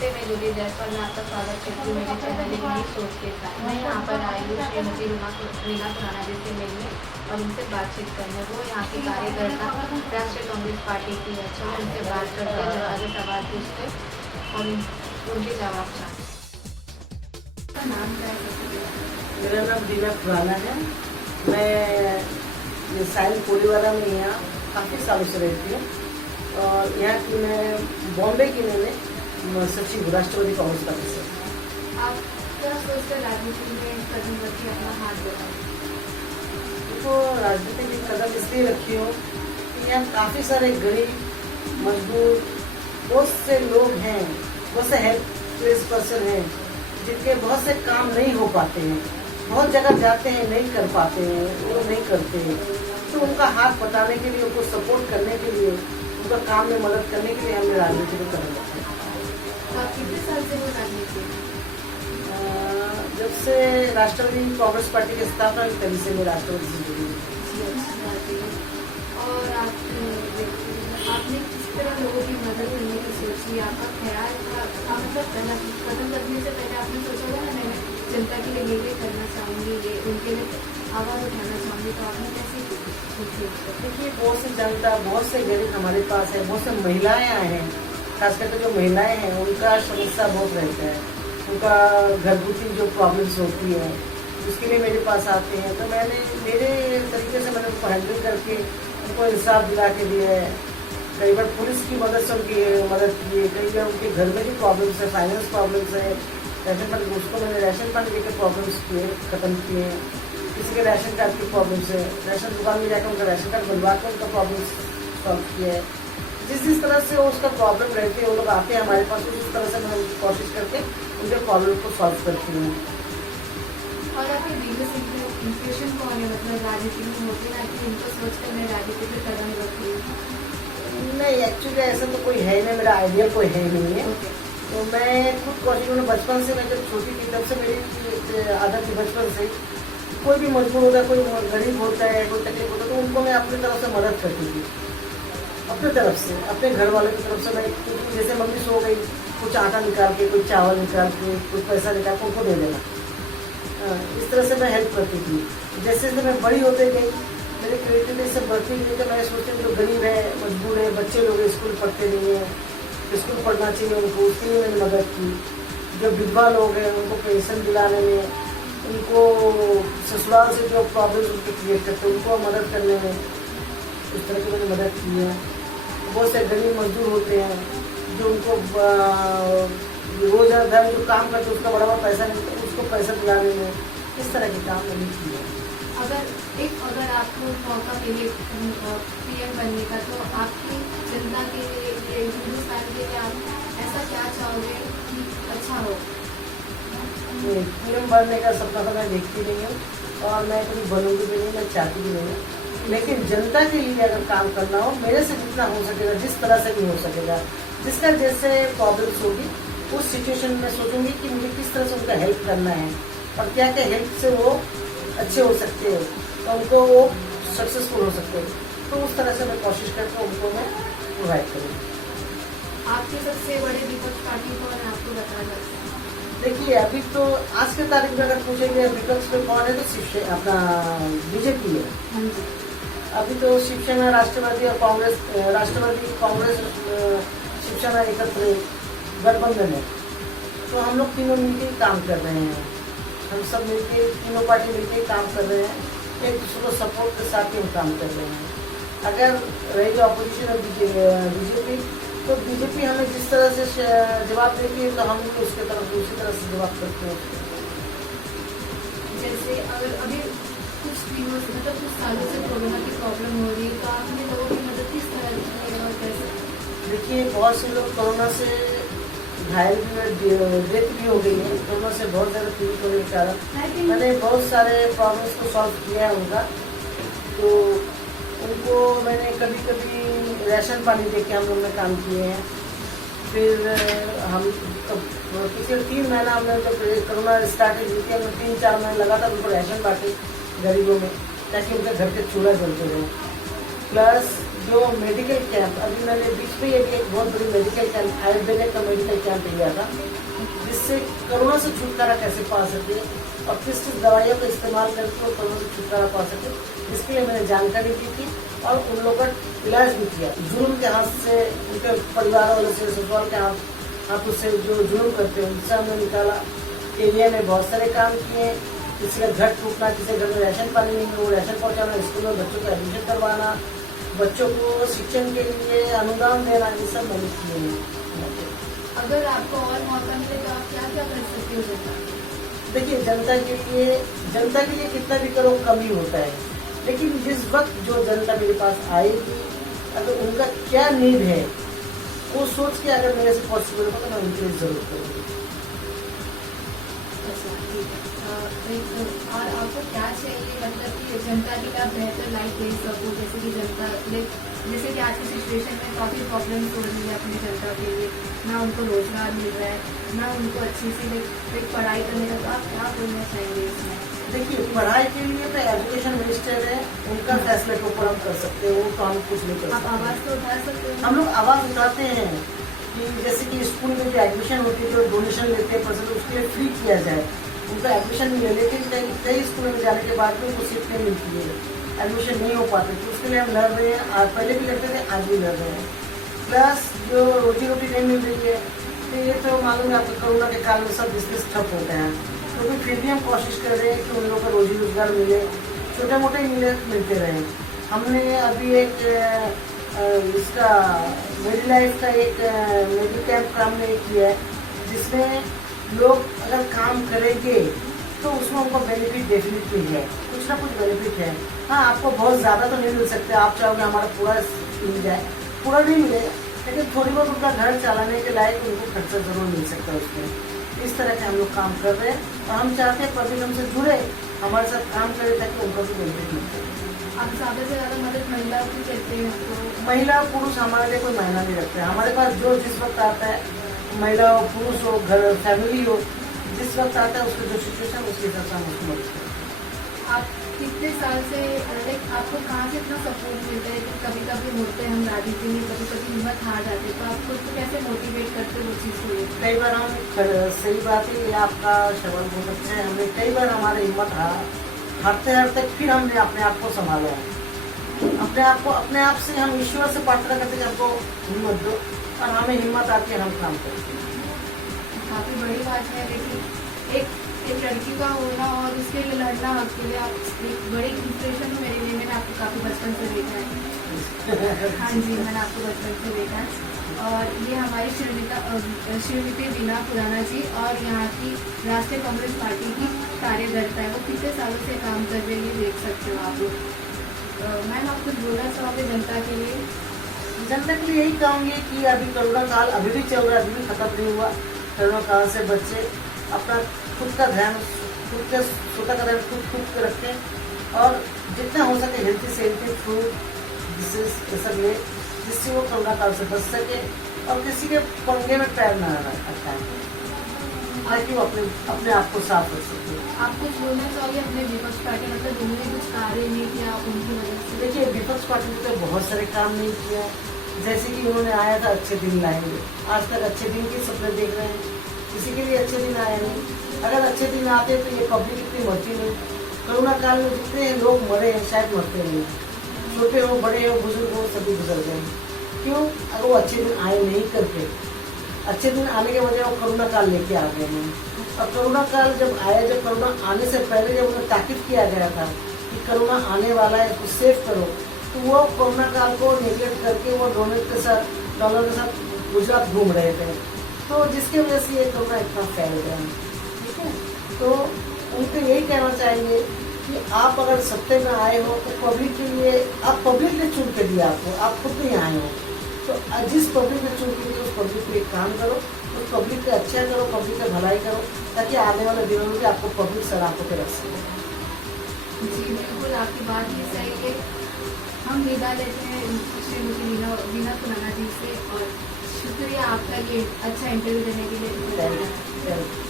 नमस्ते, मैं जूली जायसवाल में आपका स्वागत करती हूँ मेरे चैनल एक नई सोच के साथ। मैं यहाँ पर आई हूँ श्रीमती रीना खुराना जी से मिलने और उनसे बातचीत करने। वो यहाँ की कार्यकर्ता राष्ट्रीय कांग्रेस पार्टी की है। चलो उनसे बात करते हैं, आगे सवाल पूछते और उनके जवाब चाहते। नाम क्या है? मेरा नाम रीना खुराना है। मैं साइन कोलीवाला में यहाँ काफ़ी सालों से रहती हूँ और यहाँ की मैं बॉम्बे की मैंने सचिव राष्ट्रवादी कांग्रेस पार्टी से। आप क्या सोचकर राजनीति में कदम रखी, अपना हाथ बढ़ाया? देखो, राजनीति में कदम इसलिए रखी हूँ कि यहाँ काफ़ी सारे गरीब मजदूर बहुत से लोग हैं, बहुत से हेल्पलेस पर्सन हैं जिनके बहुत से काम नहीं हो पाते हैं, बहुत जगह जाते हैं नहीं कर पाते हैं, वो नहीं करते हैं। तो उनका हाथ बटाने के लिए, उनको सपोर्ट करने के लिए, उनका काम में मदद करने के लिए हमने राजनीति में कदम रखा। आप कितने साल से हो राजनीति में? जब से राष्ट्रवादी कांग्रेस पार्टी की स्थापना हुई तभी से मैं राष्ट्रवादी से जुड़ी हूँ। और आपने किस तरह लोगों की मदद करने की सोची? आपका ख्याल था, मतलब कदम रखने से पहले आपने सोचा था ना मैं जनता के लिए ये करना चाहूँगी, ये उनके लिए आवाज़ उठाना चाहूँगी, तो आपने कैसे सोची? देखिए, बहुत सी जनता, बहुत से गरीब हमारे पास है, बहुत से महिलाएं हैं, खास करके जो महिलाएं हैं उनका समस्या बहुत रहता है, उनका घरगुती जो प्रॉब्लम्स होती है उसके लिए मेरे पास आते हैं। तो मैंने मेरे तरीके से मैंने उनको हैंडल करके उनको इंसाफ दिला के दिया है। कई बार पुलिस की मदद से उनकी मदद की है, कई बार उनके घर में भी प्रॉब्लम्स है, फाइनेंस प्रॉब्लम्स है, राशन कार्ड, उसको मैंने राशन कार्ड लेकर प्रॉब्लम्स किए, ख़त्म किए हैं। किसी के राशन कार्ड की प्रॉब्लम्स है, राशन दुकान में जाकर उनका राशन कार्ड बनवा कर उनका प्रॉब्लम सॉल्व किया है। जिस तरह से उसका प्रॉब्लम रहती है वो लोग आते हैं हमारे पास, उस तरह से मैं उनकी कोशिश करके उनके प्रॉब्लम को सॉल्व करती हूँ। और आपके बिगेस्ट इंस्पिरेशन कौन है? मतलब राजनीति में होते ना कि उनको सोचकर मैं राजनीति में कदम रख रही हूँ? नहीं, एक्चुअली ऐसा तो कोई है नहीं, मेरा आइडिया कोई है नहीं है। तो मैं खुद कोशिश करूँ, बचपन से, मैं जब छोटी थी तब से मेरी आदत थी बचपन से, कोई भी मजबूर होता है, कोई गरीब होता है, कोई तकलीफ होता है, तो उनको मैं अपनी तरफ से मदद करती थी, अपनी तरफ से, अपने घर वालों की तरफ से। मैं जैसे मम्मी सो गई, कुछ आटा निकाल के, कुछ चावल निकाल के, कुछ पैसा निकाल के उनको दे देना, इस तरह से मैं हेल्प करती थी। जैसे जैसे मैं बड़ी होते गई, मेरी क्रिएटिविटी से बढ़ती गई, तो मैं सोचती हूँ जो गरीब है, मजबूर है, बच्चे लोग स्कूल पढ़ते नहीं हैं, स्कूल पढ़ना चाहिए उनको, उसके लिए मैंने मदद की। जो विधवा लोग हैं उनको पेंशन दिलाने में, उनको ससुराल से जो प्रॉब्लम उनको क्रिएट करते हैं उनको मदद करने में, इस तरह की मैंने मदद की है। बहुत से गरीब मजदूर होते हैं जो उनको रोज़ाना जो काम करते उसका बड़ा पैसा मिलता है, उसको पैसा दिलाने में, इस तरह के काम मैंने किए हैं। अगर आपको मौका मिले पीएम बनने का, तो आपकी जनता के लिए, हिंदुस्तान के लिए आप ऐसा क्या चाहोगे कि अच्छा हो? पीएम बनने का सपना तो मैं देखती नहीं हूँ और मैं कभी बनूंगी भी नहीं, मैं चाहती भी नहीं हूँ। लेकिन जनता के लिए अगर काम करना हो, मेरे से जितना हो सकेगा, जिस तरह से भी हो सकेगा, जिसका जैसे प्रॉब्लम्स होगी उस सिचुएशन में सोचूंगी कि मुझे किस तरह से उनका हेल्प करना है और क्या क्या हेल्प से वो अच्छे हो सकते हैं और उनको वो सक्सेसफुल हो सकते हैं। तो उस तरह से मैं कोशिश करके उनको मैं प्रोवाइड करूँगी। आपके सबसे बड़े विपक्ष पार्टी कौन है, आपको बताना है? देखिए, अभी तो आज के तारीख में अगर पूछेंगे विपक्ष में कौन है तो शिवसेना, अपना बीजेपी है। हाँ जी। अभी तो शिवसेना, राष्ट्रवादी और कांग्रेस, राष्ट्रवादी कांग्रेस शिवसेना एकत्र गठबंधन है। तो हम लोग तीनों मिलकर काम कर रहे हैं, हम सब मिलके, तीनों पार्टी मिलके काम कर रहे हैं, एक दूसरे को सपोर्ट के साथ ही हम काम कर रहे हैं। अगर रहेगी अपोजिशन और बीजेपी, तो बीजेपी हमें जिस तरह से जवाब देती है तो हम भी उसके तरफ दूसरी तरह से जवाब करते हैं। जैसे अगर अभी कुछ दिनों से, मतलब कुछ सालों से कोरोना की प्रॉब्लम हो रही है, तो आपने लोगों की मदद किस तरह की है और कैसे? देखिए, बहुत से लोग कोरोना से घायल भी, डेथ भी हो गई है, कोरोना से बहुत ज़्यादा पीड़ित होने के कारण मैंने बहुत सारे प्रॉब्लम्स को सॉल्व किया है उनका। तो उनको मैंने कभी कभी राशन पानी दे के हम लोग ने काम किए हैं। फिर हम पिछले 3 महीना हमने जब कोरोना स्टार्ट हुई थी, हमने 3-4 महीने लगातार उनको राशन बांटे गरीबों में, ताकि उनके घर के चूल्हा जलते रहे। प्लस जो मेडिकल कैंप अभी मैंने बीच में ये भी एक बहुत बड़ी मेडिकल कैंप आयुर्वेदिक का मेडिकल कैंप लिया था, जिससे कोरोना से छुटकारा कैसे पा सके और किस किस दवाइयों का इस्तेमाल करके वो कोरोना से छुटकारा पा सके, इसके लिए मैंने जानकारी दी थी और उन लोगों का इलाज भी किया। जुर्म के हाथ से, उनके परिवार वालों से, ससुराल के हाथों से जो जुर्म करते हैं उनसे हमने निकाला। एरिया में बहुत सारे काम किए, किसी का घर टूटना, किसी घर में राशन पानी नहीं हो, राशन पहुँचाना, स्कूल में बच्चों का एडमिशन करवाना, बच्चों को शिक्षण के लिए अनुदान देना, ये सब मैंने किए हैं। अगर आपको और मौका मिले तो आप क्या क्या कर सकते हो जनता? देखिए, जनता के लिए कितना भी करो कम ही होता है, लेकिन जिस वक्त जो जनता मेरे पास आएगी, अगर उनका क्या नीड है वो सोच के अगर मेरे से पॉसिबल होगा तो मैं उनके लिए जरूर करूँगी। और आपको क्या चाहिए, मतलब कि जनता के लिए आप बेहतर लाइफ ले सको, जैसे कि जैसे कि आज की सिचुएशन में काफ़ी प्रॉब्लम्स हो रही है अपनी जनता के लिए, ना उनको रोजगार मिल रहा है, ना उनको अच्छी सी पढ़ाई करने का, तो आप क्या बोलना चाहेंगे इसमें? देखिए, पढ़ाई के लिए तो एजुकेशन मिनिस्टर है, उनका फैसले के ऊपर हम कर सकते हैं, वो तो हम कुछ नहीं कर आप सकते। आवाज़ तो उठा सकते हैं। हम लोग आवाज़ उठाते हैं कि जैसे कि स्कूल में जो एडमिशन होती है, जो डोनेशन लेते हैं परसेंट, उसके लिए फ्री किया जाए, उनका एडमिशन मिले। लेकिन कई स्कूलों में जाने के बाद भी उनको सीट नहीं मिलती है, एडमिशन नहीं हो पाते, तो उसके लिए हम लड़ रहे हैं। पहले भी लड़ते थे, आज भी लड़ रहे हैं। प्लस जो रोजी रोटी नहीं मिल रही है, तो ये तो मालूम है आपको, कोरोना के काल में सब बिजनेस ठप होते हैं, तो फिर भी हम कोशिश कर रहे हैं कि उन लोगों को रोजी रोजगार मिले, छोटे मोटे मिलते रहे। हमने अभी एक इसका मेरी लाइफ का एक मेडिकल कैंप काम में किया है, जिसमें लोग अगर काम करेंगे तो उसमें उनको बेनिफिट डेफिनेटली है, कुछ ना कुछ बेनिफिट है। हाँ, आपको बहुत ज़्यादा तो नहीं मिल सकते, आप चाहोगे हमारा पूरा मिल जाए, पूरा नहीं मिलेगा, लेकिन थोड़ी बहुत उनका घर चलाने के लायक उनको खर्चा जरूर मिल सकता है उसमें। इस तरह के हम लोग काम कर रहे हैं और हम चाहते हैं पब्लिक हमसे जुड़े, हमारे साथ काम करे, ताकि उनको भी बेनिफिट मिलते हैं। आप ज़्यादा से ज़्यादा मदद महिला की करते हैं, तो महिला पुरुष हमारे लिए कोई मायना नहीं रखते हैं। हमारे पास जो जिस वक्त आता है, महिला हो, पुरुष हो, घर फैमिली हो, जिस वक्त आता है उसकी जो सिचुएशन, उसके हिसाब से हम उसको मदद करते हैं। आप कितने साल से आपको कहाँ से इतना सपोर्ट मिलता है कि कभी कभी होते हैं हम राजनीति में, कभी कभी हिम्मत हार जाते हैं, तो आप खुद को कैसे मोटिवेट करते हो उस चीज़ को? कई बार हम सही बात है, ये आपका सवाल बहुत अच्छा है। हमने कई बार हमारी हिम्मत हारते फिर हमने अपने आप को संभाला है। अपने आप से हम ईश्वर से प्रार्थना करते हैं कि हमको हिम्मत दो, और हमें हिम्मत आती है, हम काम करते हैं। काफ़ी बड़ी बात है, लेकिन एक लड़की का होना और उसके लिए लड़ना, आपके लिए आप एक बड़ी इंस्पिरेशन हो मेरे लिए। मैंने आपको काफ़ी बचपन से देखा है। हाँ जी, मैंने आपको बचपन से देखा है। और ये हमारी श्रीमती वीना खुराना जी, और यहाँ की राष्ट्रीय कांग्रेस पार्टी की कार्यकर्ता है, वो कितने सालों से काम कर रही है, देख सकते हो आप लोग। मैम, आप कुछ बोलना चाहोगे जनता के लिए? जनता के लिए यही कहूँगी कि अभी कोरोना काल अभी भी चल रहा है, अभी भी खत्म नहीं हुआ। कोरोना काल से बच्चे अपना खुद का ध्यान, स्वतः का ध्यान खुद के रखें, और जितना हो सके हेल्थी से हेल्थी फ्रूट डिशेज ये सब ले, जिससे वो कोरोना काल से बच सके और किसी के पंगे में पैर न अटकाएं, ताकि वो अपने आप को साफ रख सके। आप कुछ बोलना चाहिए अपने विपक्ष पार्टी, मतलब उन्होंने कुछ कार्य नहीं किया उनकी वजह से? देखिए, विपक्ष पार्टी ने तो बहुत सारे काम नहीं किया, जैसे कि उन्होंने आया था अच्छे दिन लाएंगे, आज तक अच्छे दिन के सपने देख रहे हैं, किसी के लिए अच्छे दिन आए नहीं। अगर अच्छे दिन आते तो ये पब्लिक इतनी मरती नहीं। कोरोना काल में जितने लोग मरे हैं, शायद मरते नहीं, छोटे हो, बड़े हो, बुजुर्ग हो, सभी गुजर गए। क्यों? अगर वो अच्छे दिन आए नहीं करके, अच्छे दिन आने के बजाय वो कोरोना काल लेके आ गए हैं। और कोरोना काल जब आया, जब कोरोना आने से पहले जब उन्हें ताकीद किया गया था कि कोरोना आने वाला है, तो सेव करो, तो वो कोरोना काल को नेगलेक्ट करके वो डॉलर के साथ गुजरात घूम रहे थे, तो जिसकी वजह से ये कोरोना इतना फैल गया। ठीक है, तो उनको यही कहना चाहेंगे कि आप अगर सत्ते में आए हो तो पब्लिक के लिए, आप पब्लिक ने चुन के दिया आपको, आप खुद नहीं आए हो, तो जिस पब्लिक ने चुन के दिया उस पब्लिक के लिए काम करो, उस पब्लिक का अच्छा करो, पब्लिक का भलाई करो, ताकि आने वाले दिनों में भी आपको पब्लिक सलाखों पे रख सके। जी बिल्कुल, आपकी बात ही सही है। हम विदा लेते हैं श्रीमती वीना खुराना जी से, और शुक्रिया आपका ये अच्छा इंटरव्यू देने के लिए।